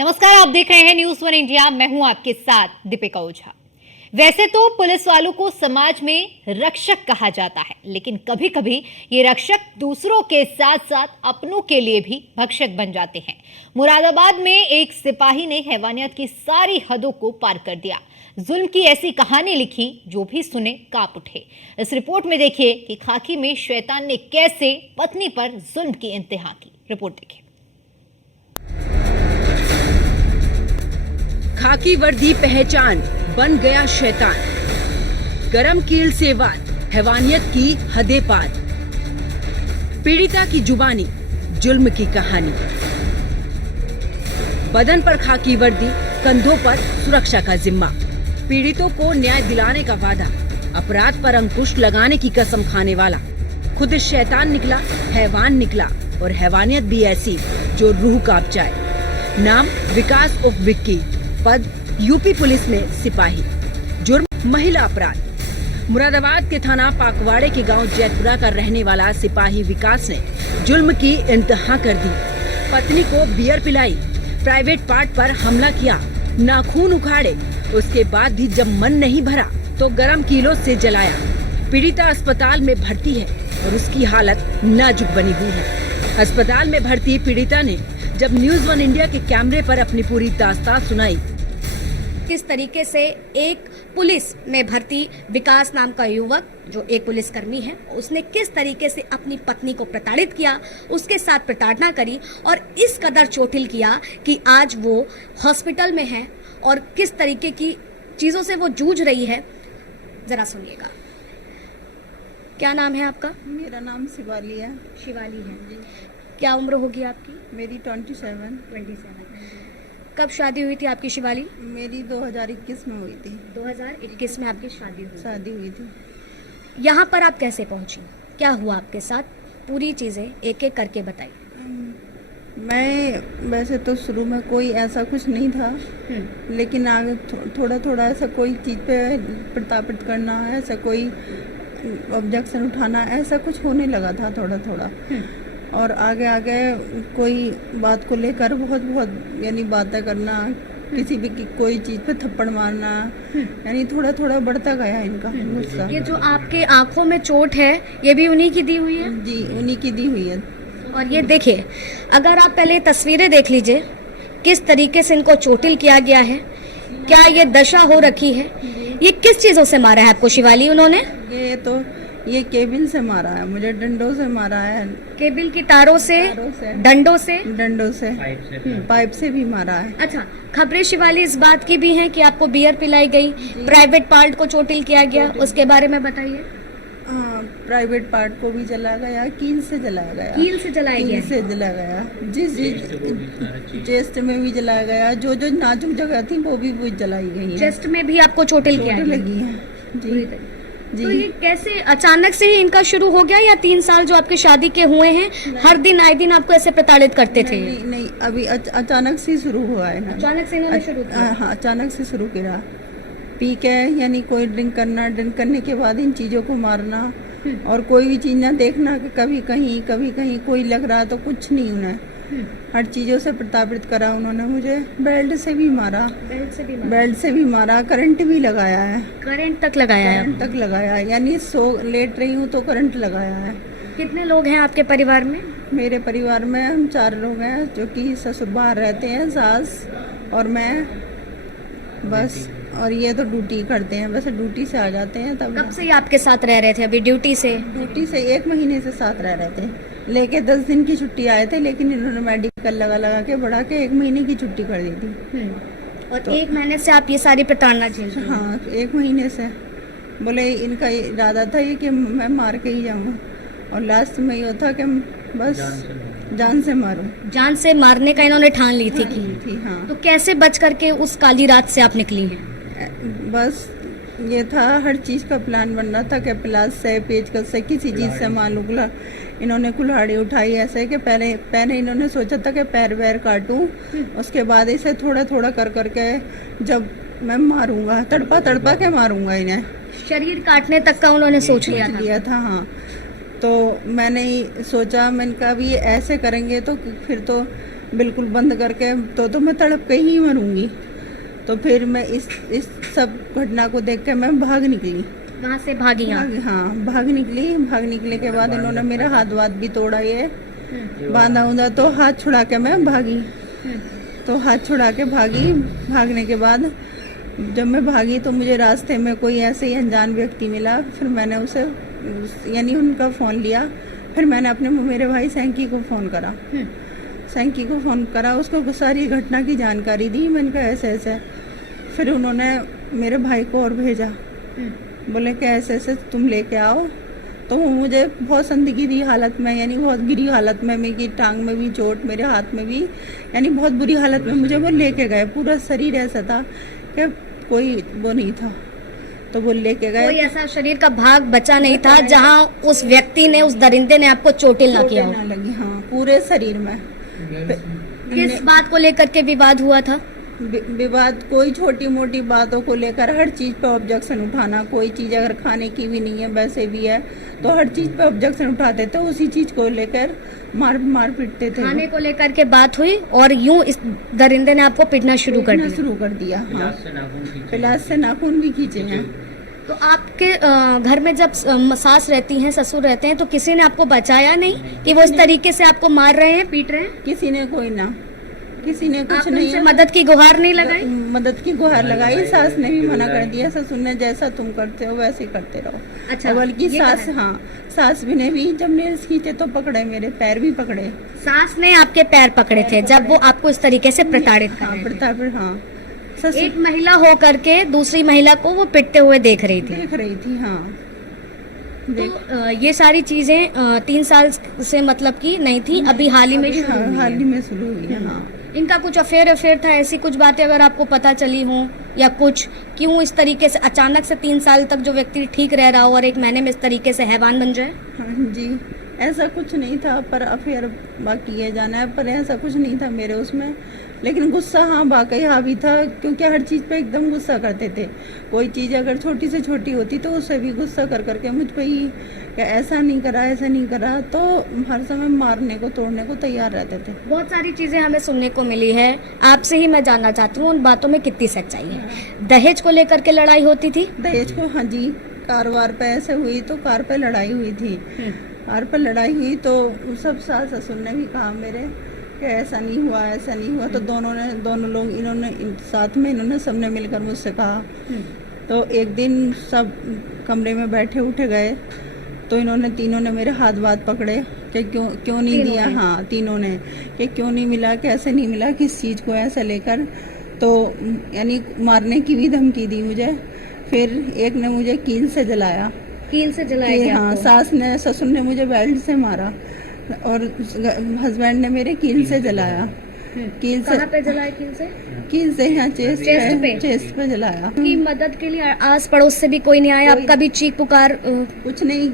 नमस्कार, आप देख रहे हैं न्यूज़ वन इंडिया। मैं हूं आपके साथ दीपिका ओझा। वैसे तो पुलिस वालों को समाज में रक्षक कहा जाता है, लेकिन कभी-कभी ये रक्षक दूसरों के साथ-साथ अपनों के लिए भी भक्षक बन जाते हैं। मुरादाबाद में एक सिपाही ने हैवानियत की सारी हदों को पार कर दिया। जुल्म की ऐसी कहानी लिखी जो भी सुने कांप उठे। इस रिपोर्ट में देखिए कि खाकी में शैतान ने कैसे पत्नी पर जुल्म की इंतहा की। रिपोर्ट देखिए। खाकी वर्दी पहचान बन गया शैतान, गरम कील से वार, हैवानियत की हदें पार, पीड़िता की जुबानी, जुल्म की कहानी। बदन पर खाकी वर्दी, कंधों पर सुरक्षा का जिम्मा, पीड़ितों को न्याय दिलाने का वादा, अपराध पर अंकुश लगाने की कसम खाने वाला। खुद शैतान निकला, हैवान निकला, और हैवानियत भी ऐसी जो रूह कांप जाए। नाम विकास उर्फ विक्की, पद यूपी पुलिस में सिपाही, जुर्म महिला अपराध। मुरादाबाद के थाना पाकवाड़े के गांव जैतपुरा का रहने वाला सिपाही विकास ने जुल्म की इंतहा कर दी। पत्नी को बियर पिलाई, प्राइवेट पार्ट पर हमला किया, नाखून उखाड़े। उसके बाद भी जब मन नहीं भरा तो गरम कीलों से जलाया। पीड़िता अस्पताल में भर्ती है और उसकी हालत नाजुक बनी हुई है। अस्पताल में भर्ती पीड़िता ने जब न्यूज़ वन इंडिया के कैमरे पर अपनी पूरी दास्तान सुनाई। किस तरीके से एक पुलिस में भर्ती विकास नाम का युवक जो एक पुलिसकर्मी है, उसने किस तरीके से अपनी पत्नी को प्रताड़ित किया, उसके साथ प्रताड़ना करी और इस कदर चोटिल किया कि आज वो हॉस्पिटल में है और किस तरीके की चीज़ों से वो जूझ रही है, जरा सुनिएगा। क्या नाम है आपका? मेरा नाम शिवाली है। शिवाली है। क्या उम्र होगी आपकी? मेरी 27। कब शादी हुई थी आपकी शिवाली? मेरी 2021 में हुई थी। 2021 में आपकी शादी हुई थी। यहाँ पर आप कैसे पहुँची? क्या हुआ आपके साथ? पूरी चीज़ें एक एक करके बताइए। मैं वैसे तो शुरू में कोई ऐसा कुछ नहीं था, लेकिन आगे थोड़ा थोड़ा ऐसा कोई चीज़ पे प्रताड़ित करना, ऐसा कोई ऑब्जेक्शन उठाना, ऐसा कुछ होने लगा था थोड़ा थोड़ा। और आगे आगे कोई बात को लेकर बहुत यानी बातें करना, किसी भी कोई चीज़ पे थप्पड़ मारना, यानी थोड़ा थोड़ा बढ़ता गया इनका गुस्सा। ये जो आपके आंखों में चोट है, ये भी उन्हीं की दी हुई है? जी, उन्हीं की दी हुई है। और ये देखिए, अगर आप पहले तस्वीरें देख लीजिए, किस तरीके से इनको चोटिल किया गया है, क्या ये दशा हो रखी है। ये किस चीज़ों से मारा है आपको शिवाली उन्होंने? ये केबिल से मारा है, मुझे डंडों से मारा है। केबिल की तारों से, डंडों से पाइप से भी मारा है। अच्छा, खबरें शिवाली इस बात की भी हैं कि आपको बियर पिलाई गई, प्राइवेट पार्ट को चोटिल किया गया, उसके बारे में बताइए। प्राइवेट पार्ट को भी जला गया, कील से जलाया गया। कील से जलाया गया? कील से जलाया गया। जिस चेस्ट में भी जलाया गया, जो जो नाजुक जगह थी वो भी जलाई गई है। चेस्ट में भी आपको चोटिल किया गया? लगी है जी। जी। तो ये कैसे अचानक से ही इनका शुरू हो गया, या 3 साल जो आपकी शादी के हुए हैं हर दिन आए दिन आपको ऐसे प्रताड़ित करते थे? नहीं, अभी अचानक से शुरू हुआ है ना। अचानक से इन्होंने शुरू किया? हाँ, अचानक से शुरू किया। पी के यानी कोई ड्रिंक करना, ड्रिंक करने के बाद इन चीज़ों को मारना, और कोई भी चीज़ ना देखना कि कभी कहीं कोई लग रहा तो कुछ नहीं। उन्हें हर चीज़ों से प्रताड़ित करा उन्होंने। मुझे बेल्ट से भी मारा, करंट भी लगाया है। करंट तक लगाया है? करंट तक लगाया है, यानी लेट रही हूँ तो करंट लगाया है। कितने लोग हैं आपके परिवार में? मेरे परिवार में हम 4 लोग हैं, जो कि ससुर बाहर रहते हैं, सास और मैं बस। और ये तो ड्यूटी करते हैं, बस ड्यूटी से आ जाते हैं तब। कब से ये आपके साथ रह रहे थे? अभी ड्यूटी से 1 महीने से साथ रह रहे थे। लेके 10 दिन की छुट्टी आए थे, लेकिन इन्होंने मेडिकल लगा के बढ़ा के 1 महीने की छुट्टी कर दी थी। और तो 1 महीने से आप ये सारी प्रताड़ना झेल रहे हैं? हाँ, 1 महीने से। बोले इनका इरादा था ये कि मैं मार के ही जाऊँगा, और लास्ट में ये था कि बस जान से मारूं। जान से मारने का इन्होंने ठान ली थी? हाँ। तो कैसे बच करके उस काली रात से आप निकली हैं? बस ये था, हर चीज़ का प्लान बन रहा था कि प्लास से, पेचकस से, किसी चीज़ से मालूम इन्होंने कुल्हाड़ी उठाई ऐसे कि पहले इन्होंने सोचा था कि पैर वैर काटूं, उसके बाद इसे थोड़ा थोड़ा कर करके जब मैं मारूंगा, तड़पा के मारूंगा इन्हें। शरीर काटने तक का उन्होंने सोच लिया था। हाँ, तो मैंने सोचा, मैंने कहा भी ये ऐसे करेंगे तो फिर तो बिल्कुल बंद करके तो मैं तड़प के ही मरूंगी। तो फिर मैं इस सब घटना को देख के मैं भाग निकली। वहाँ से भागी आप? भाग निकले के बाद इन्होंने मेरा हाथ वाथ भी तोड़ा, ये बांधा उंधा, तो हाथ छुड़ा के मैं भागी। तो हाथ छुड़ा के भागने के बाद जब मैं भागी तो मुझे रास्ते में कोई ऐसे ही अनजान व्यक्ति मिला। फिर मैंने उसे यानी उनका फ़ोन लिया। फिर मैंने मेरे भाई सैंकी को फ़ोन करा। उसको सारी घटना की जानकारी दी। मैंने कहा ऐसे ऐसे। फिर उन्होंने मेरे भाई को और भेजा, बोले कि ऐसे ऐसे तुम लेके आओ। तो वो मुझे बहुत संदिग्ध हालत में, यानी बहुत गिरी हालत में, मेरी टांग में भी चोट, मेरे हाथ में भी, यानी बहुत बुरी हालत में मुझे वो लेके गए। पूरा शरीर ऐसा था कि कोई वो नहीं था, तो वो लेके गए। कोई ऐसा शरीर का भाग बचा नहीं था जहाँ उस व्यक्ति ने, उस दरिंदे ने आपको चोटिल ना किया हो? ना लगी, हाँ, पूरे शरीर में। किस बात को लेकर के विवाद हुआ था? विवाद कोई छोटी मोटी बातों को लेकर, हर चीज़ पे ऑब्जेक्शन उठाना। कोई चीज़ अगर खाने की भी नहीं है, वैसे भी है, तो हर चीज़ पे ऑब्जेक्शन उठाते थे। उसी चीज़ को लेकर मार पीटते थे। खाने को लेकर के बात हुई और यूं इस दरिंदे ने आपको पीटना शुरू कर दिया। हाँ, पिलास से नाखून भी खींचे हैं। तो आपके घर में जब सास रहती हैं, ससुर रहते हैं, तो किसी ने आपको बचाया नहीं कि वो इस तरीके से आपको मार रहे हैं, पीट रहे हैं? किसी ने कुछ आपने नहीं। उनसे मदद की गुहार नहीं लगाई? मदद की गुहार लगाई। सास ने भी मना कर दिया। ससुर ने जैसा तुम करते हो वैसे ही करते रहो। अच्छा, बल्कि ये सास भी ने भी जब नेल्स खींचे तो पकड़े, मेरे पैर भी पकड़े। सास ने आपके पैर पकड़े थे जब वो आपको इस तरीके से प्रताड़ित कर रहे थे? हाँ। एक महिला हो करके दूसरी महिला को वो पिटते हुए देख रही थी। हाँ। तो ये सारी चीजें 3 साल से मतलब कि नहीं थी, अभी हाल ही में शुरू हुई है। हाँ। इनका कुछ अफेयर था, ऐसी कुछ बातें अगर आपको पता चली हो या कुछ, क्यों इस तरीके से अचानक से 3 साल तक जो व्यक्ति ठीक रह रहा हो और 1 महीने में इस तरीके से हैवान बन जाए? हाँ जी, ऐसा कुछ नहीं था, पर अफेयर बाकी है जाना है, पर ऐसा कुछ नहीं था मेरे उसमें। लेकिन गुस्सा हाँ वाकई हावी था, क्योंकि हर चीज़ पे एकदम गुस्सा करते थे। कोई चीज़ अगर छोटी से छोटी होती तो उससे भी गुस्सा कर करके मुझ पे ही कि ऐसा नहीं करा, तो हर समय मारने को, तोड़ने को तैयार रहते थे। बहुत सारी चीज़ें हमें सुनने को मिली है। आपसे ही मैं जानना चाहती हूँ उन बातों में कितनी सच्चाई है? दहेज को लेकर के लड़ाई होती थी? दहेज को, हाँ जी, कार पे ऐसे हुई तो कार पे लड़ाई हुई थी। कार पर लड़ाई हुई तो सब सास ससुर ने भी कहा मेरे कि ऐसा नहीं हुआ। तो दोनों लोग इन्होंने सबने मिलकर मुझसे कहा। तो एक दिन सब कमरे में बैठे उठे गए, तो तीनों ने मेरे हाथ वाथ पकड़े कि क्यों नहीं दिया। हाँ, तीनों ने कि क्यों नहीं मिला, कैसे नहीं मिला, किस चीज़ को ऐसा लेकर, तो यानी मारने की भी धमकी दी मुझे। फिर एक ने मुझे कील से जलाया क्या? हाँ, ससुर ने मुझे बेल्ट से मारा और हस्बैंड ने मेरे कील से जलाया। कहाँ पे जलाया? कील से यहाँ चेस्ट पे जलाया। की मदद के लिए आस पड़ोस से भी कोई नहीं आया? आपका भी चीख पुकार? कुछ नहीं,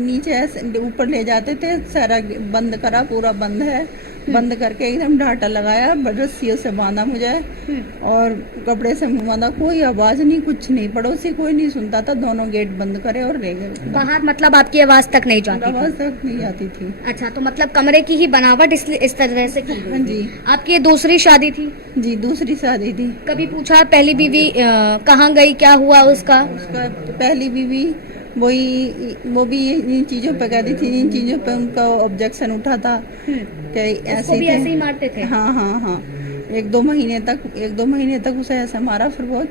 नीचे ऊपर ले जाते थे, सारा बंद करा, पूरा बंद है। बंद करके एकदम डांटा लगाया, रस्सियों से बांधा मुझे और कपड़े से मुंह बांधा। कोई आवाज नहीं, कुछ नहीं, पड़ोसी कोई नहीं सुनता था। दोनों गेट बंद करे और रह गए बाहर। मतलब आपकी आवाज तक नहीं जाती? आवाज तक नहीं जाती थी। अच्छा, तो मतलब कमरे की ही बनावट इस तरह से की? हाँ जी। आपकी ये दूसरी शादी थी? जी, दूसरी शादी थी। कभी पूछा पहली बीवी कहाँ गई, क्या हुआ उसका? पहली बीवी वो भी इन चीज़ों पे कहती थी, इन चीज़ों पे उनका ऑब्जेक्शन उठा था कि ऐसे ही मारते थे। हाँ। एक दो महीने तक उसे ऐसे मारा, फिर वो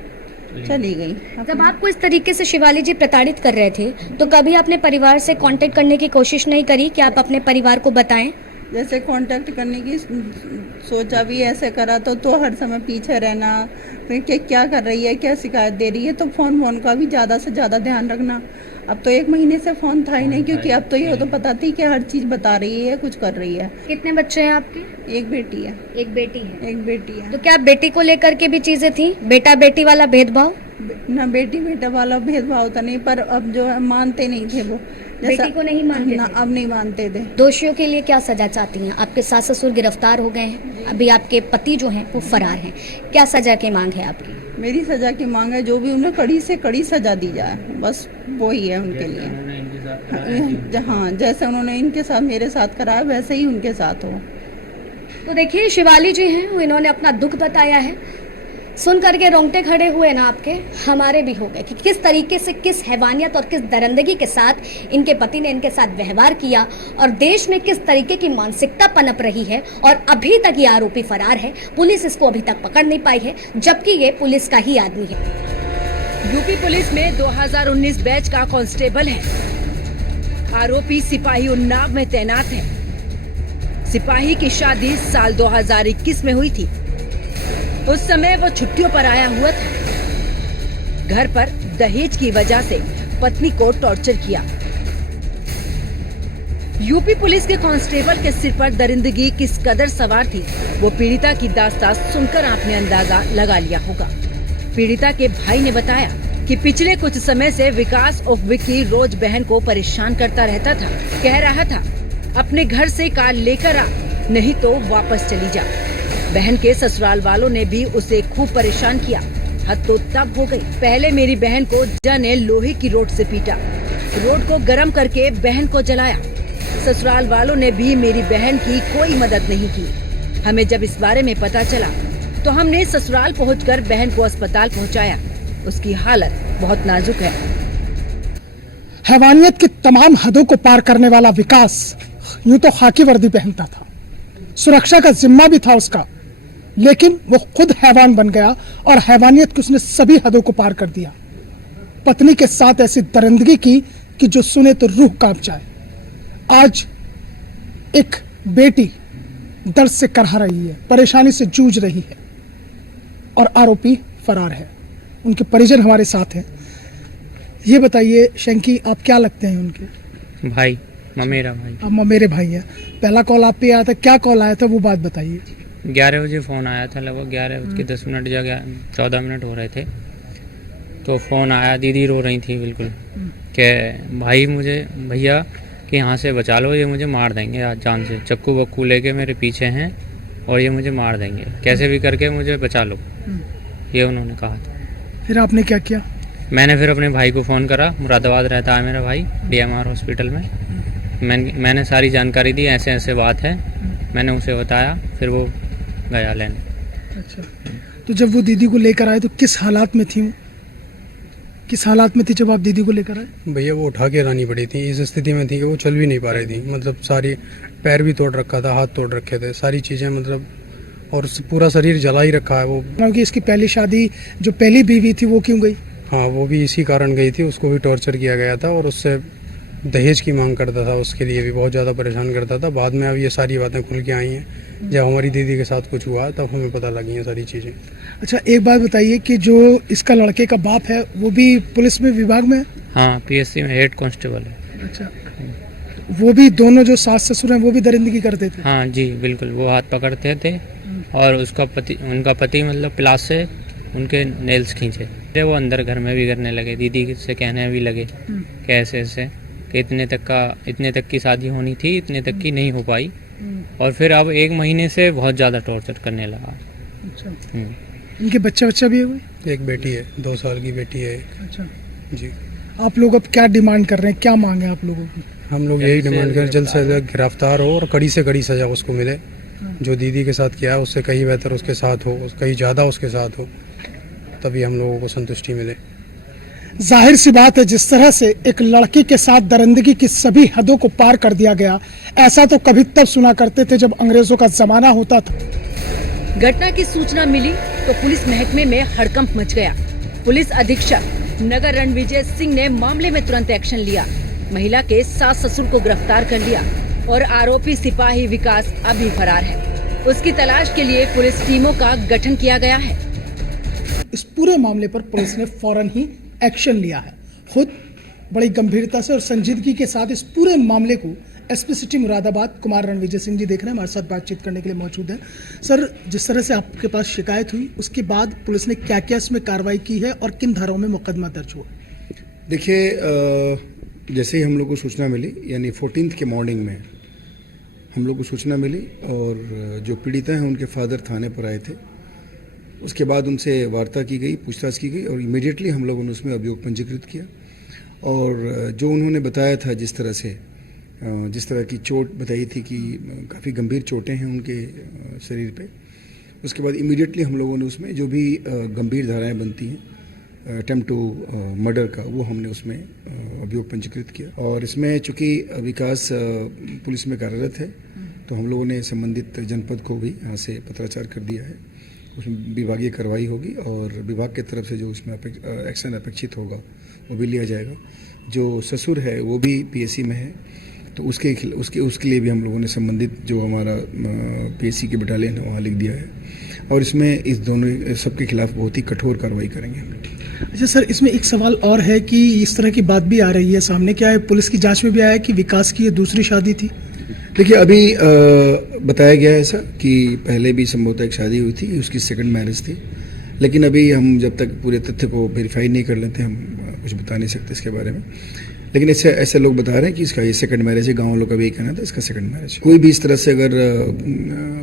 चली गई। जब आपको इस तरीके से शिवाली जी प्रताड़ित कर रहे थे, तो कभी आपने परिवार से कांटेक्ट करने की कोशिश नहीं करी कि आप अपने परिवार को बताएं? जैसे कांटेक्ट करने की सोचा भी, ऐसे करा तो हर समय पीछे रहना कि क्या कर रही है, क्या शिकायत दे रही है। तो फोन का भी ज़्यादा से ज़्यादा ध्यान रखना। अब तो 1 महीने से फ़ोन था ही नहीं, क्योंकि अब तो ये तो पता थी कि हर चीज़ बता रही है, कुछ कर रही है। कितने बच्चे हैं आपके? एक बेटी है। एक बेटी है। तो क्या बेटी को लेकर के भी चीज़ें थी? बेटा बेटी वाला भेदभाव? ना, बेटी बेटा वाला भेदभाव तो नहीं, पर अब जो है मानते नहीं थे वो। बेटी को नहीं मानते ना, अब नहीं मानते थे। दोषियों के लिए क्या सजा चाहती हैं? आपके सास ससुर गिरफ्तार हो गए हैं, अभी आपके पति जो हैं वो फरार हैं, क्या सजा की मांग है आपकी? मेरी सजा की मांग है जो भी उन्हें कड़ी से कड़ी सजा दी जाए, बस वही है उनके लिए। हाँ, जैसे उन्होंने इनके साथ मेरे साथ कराया वैसे ही उनके साथ हो। तो देखिए शिवाली जी हैं, वो इन्होंने अपना दुख बताया है। सुन करके रोंगटे खड़े हुए ना आपके, हमारे भी हो गए कि किस तरीके से, किस हैवानियत और किस दरिंदगी के साथ इनके पति ने इनके साथ व्यवहार किया और देश में किस तरीके की मानसिकता पनप रही है। और अभी तक ये आरोपी फरार है, पुलिस इसको अभी तक पकड़ नहीं पाई है, जबकि ये पुलिस का ही आदमी है। यूपी पुलिस में 2019 बैच का कांस्टेबल है। आरोपी सिपाही उन्नाव में तैनात है। सिपाही की शादी साल 2021 में हुई थी। उस समय वो छुट्टियों पर आया हुआ था। घर पर दहेज की वजह से पत्नी को टॉर्चर किया। यूपी पुलिस के कांस्टेबल के सिर पर दरिंदगी किस कदर सवार थी, वो पीड़िता की दास्तान सुनकर आपने अंदाजा लगा लिया होगा। पीड़िता के भाई ने बताया कि पिछले कुछ समय से विकास उर्फ विक्की रोज बहन को परेशान करता रहता था। कह रहा था अपने घर से कार लेकर आ, नहीं तो वापस चली जा। बहन के ससुराल वालों ने भी उसे खूब परेशान किया। हद तो तब हो गई, पहले मेरी बहन को जन ने लोहे की रोड से पीटा, रोड को गर्म करके बहन को जलाया। ससुराल वालों ने भी मेरी बहन की कोई मदद नहीं की। हमें जब इस बारे में पता चला तो हमने ससुराल पहुंचकर बहन को अस्पताल पहुंचाया। उसकी हालत बहुत नाजुक है। हैवानियत की तमाम हदों को पार करने वाला विकास यूं तो खाकी वर्दी पहनता था, सुरक्षा का जिम्मा भी था उसका, लेकिन वो खुद हैवान बन गया और हैवानियत की उसने सभी हदों को पार कर दिया। पत्नी के साथ ऐसी दरिंदगी की कि जो सुने तो रूह कांप जाए। आज एक बेटी दर्द से करहा रही है, परेशानी से जूझ रही है और आरोपी फरार है। उनके परिजन हमारे साथ हैं। ये बताइए शंकी, आप क्या लगते हैं उनके? भाई, मेरा भाई। आप मेरे भाई हैं। पहला कॉल आप पे आया था, क्या कॉल आया था वो बात बताइए। 11 बजे फ़ोन आया था, लगभग 11:10 या 14 मिनट हो रहे थे। तो फ़ोन आया, दीदी रो रही थी बिल्कुल कि भाई मुझे भैया कि यहाँ से बचा लो, ये मुझे मार देंगे आज जान से, चक्कू बक्कू लेके मेरे पीछे हैं और ये मुझे मार देंगे, कैसे भी करके मुझे बचा लो, ये उन्होंने कहा था। फिर आपने क्या किया? मैंने फिर अपने भाई को फ़ोन करा, मुरादाबाद रहता है मेरा भाई, DMR हॉस्पिटल में। मैंने सारी जानकारी दी, ऐसे ऐसे बात है, मैंने उसे बताया, फिर वो गया लेने। अच्छा, तो जब वो दीदी को लेकर आए तो किस हालात में थी वो? किस हालात में थी जब आप दीदी को लेकर आए? भैया वो उठा के लानी पड़ी थी, इस स्थिति में थी कि वो चल भी नहीं पा रही थी। मतलब सारी पैर भी तोड़ रखा था, हाथ तोड़ रखे थे, सारी चीज़ें मतलब, और पूरा शरीर जला ही रखा है वो। क्योंकि इसकी पहली शादी जो पहली बीवी थी वो क्यों गई? हाँ, वो भी इसी कारण गई थी, उसको भी टॉर्चर किया गया था और उससे दहेज की मांग करता था, उसके लिए भी बहुत ज़्यादा परेशान करता था। बाद में अब ये सारी बातें खुल के आई हैं। जब हमारी दीदी के साथ कुछ हुआ तब हमें पता लगी हैं सारी चीज़ें। अच्छा, एक बात बताइए कि जो इसका लड़के का बाप है वो भी पुलिस में विभाग में है? हाँ, PSC में हेड कांस्टेबल है। अच्छा, वो भी दोनों जो सास ससुर हैं वो भी दरिंदगी करते थे? हाँ जी बिल्कुल, वो हाथ पकड़ते थे और उनका पति मतलब प्लास से उनके नेल्स खींचे। फिर वो अंदर घर में भी करने लगे, दीदी से कहने भी लगे कि ऐसे ऐसे कि इतने तक की शादी होनी थी, इतने तक की नहीं हो पाई, और फिर अब 1 महीने से बहुत ज़्यादा टॉर्चर करने लगा। अच्छा, इनके बच्चा भी है कोई? एक बेटी है, 2 साल की बेटी है। अच्छा जी, आप लोग अब क्या डिमांड कर रहे हैं, क्या मांग है आप लोगों की? हम लोग यही डिमांड करें जल्द से जल्द गिरफ्तार हो और कड़ी से कड़ी सज़ा उसको मिले। जो दीदी के साथ किया है उससे कहीं बेहतर उसके साथ हो, कहीं ज़्यादा उसके साथ हो, तभी हम लोगों को संतुष्टि मिले। जाहिर सी बात है, जिस तरह से एक लड़की के साथ दरिंदगी की सभी हदों को पार कर दिया गया, ऐसा तो कभी तब सुना करते थे जब अंग्रेजों का जमाना होता था। घटना की सूचना मिली तो पुलिस महकमे में हड़कंप मच गया। पुलिस अधीक्षक नगर रणविजय सिंह ने मामले में तुरंत एक्शन लिया। महिला के सास ससुर को गिरफ्तार कर लिया और आरोपी सिपाही विकास अभी फरार है। उसकी तलाश के लिए पुलिस टीमों का गठन किया गया है। इस पूरे मामले पर पुलिस ने फौरन ही एक्शन लिया है। खुद बड़ी गंभीरता से और संजीदगी के साथ इस पूरे मामले को SP सिटी मुरादाबाद कुमार रणविजय सिंह जी देख रहे हैं, हमारे साथ बातचीत करने के लिए मौजूद हैं। सर, जिस तरह से आपके पास शिकायत हुई उसके बाद पुलिस ने क्या क्या इसमें कार्रवाई की है और किन धाराओं में मुकदमा दर्ज हुआ? देखिए, जैसे ही हम लोग को सूचना मिली, यानी 14 के मॉर्निंग में हम लोग को सूचना मिली और जो पीड़िता हैं उनके फादर थाने पर आए थे। उसके बाद उनसे वार्ता की गई, पूछताछ की गई और इमीडिएटली हम लोगों ने उसमें अभियोग पंजीकृत किया। और जो उन्होंने बताया था जिस तरह से जिस तरह की चोट बताई थी कि काफ़ी गंभीर चोटें हैं उनके शरीर पे। उसके बाद इमीडिएटली हम लोगों ने उसमें जो भी गंभीर धाराएं बनती हैं अटेम्प्ट टू मर्डर का, वो हमने उसमें अभियोग पंजीकृत किया। और इसमें चूँकि विकास पुलिस में कार्यरत है, तो हम लोगों ने संबंधित जनपद को भी यहाँ से पत्राचार कर दिया है। उसमें विभागीय कार्रवाई होगी और विभाग की तरफ से जो उसमें एक्शन अपेक्षित होगा वो भी लिया जाएगा। जो ससुर है वो भी पीएससी में है, तो उसके लिए भी हम लोगों ने संबंधित जो हमारा पीएससी की बटालियन है वहाँ लिख दिया है। और इसमें इस दोनों सबके खिलाफ बहुत ही कठोर कार्रवाई करेंगे हम लोग। अच्छा सर, इसमें एक सवाल और है कि इस तरह की बात भी आ रही है सामने, क्या है पुलिस की जांच में भी आया है कि विकास की ये दूसरी शादी थी? देखिए, अभी बताया गया है ऐसा कि पहले भी संभवतः एक शादी हुई थी, उसकी सेकंड मैरिज थी। लेकिन अभी हम जब तक पूरे तथ्य को वेरीफाई नहीं कर लेते हम कुछ बता नहीं सकते इसके बारे में। लेकिन ऐसे लोग बता रहे हैं कि इसका ये सेकंड मैरिज है। गाँव लोग का भी यही कहना था इसका सेकंड मैरिज है। कोई भी इस तरह से अगर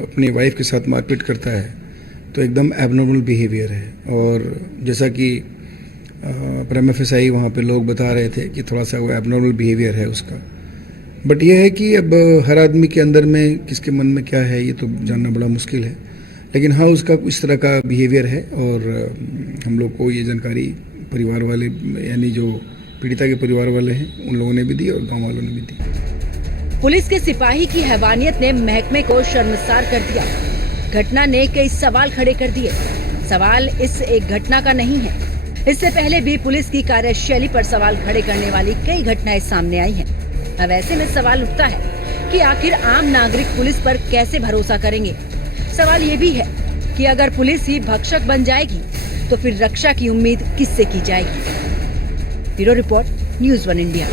अपनी वाइफ के साथ मारपीट करता है तो एकदम एबनॉर्मल बिहेवियर है। और जैसा कि प्रेमा फेसाई वहाँ पे लोग बता रहे थे कि थोड़ा सा वो एबनॉर्मल बिहेवियर है उसका। बट ये है कि अब हर आदमी के अंदर में किसके मन में क्या है ये तो जानना बड़ा मुश्किल है। लेकिन हाँ, उसका इस तरह का बिहेवियर है और हम लोग को ये जानकारी परिवार वाले यानी जो पीड़िता के परिवार वाले हैं उन लोगों ने भी दी और गाँव वालों ने भी दी। पुलिस के सिपाही की हैवानियत ने महकमे को शर्मसार कर दिया। घटना ने कई सवाल खड़े कर दिए। सवाल इस एक घटना का नहीं है, इससे पहले भी पुलिस की कार्यशैली पर सवाल खड़े करने वाली कई घटनाएं सामने आई हैं। अब ऐसे में सवाल उठता है कि आखिर आम नागरिक पुलिस पर कैसे भरोसा करेंगे। सवाल ये भी है कि अगर पुलिस ही भक्षक बन जाएगी तो फिर रक्षा की उम्मीद किससे की जाएगी। Bureau report, news 1 India.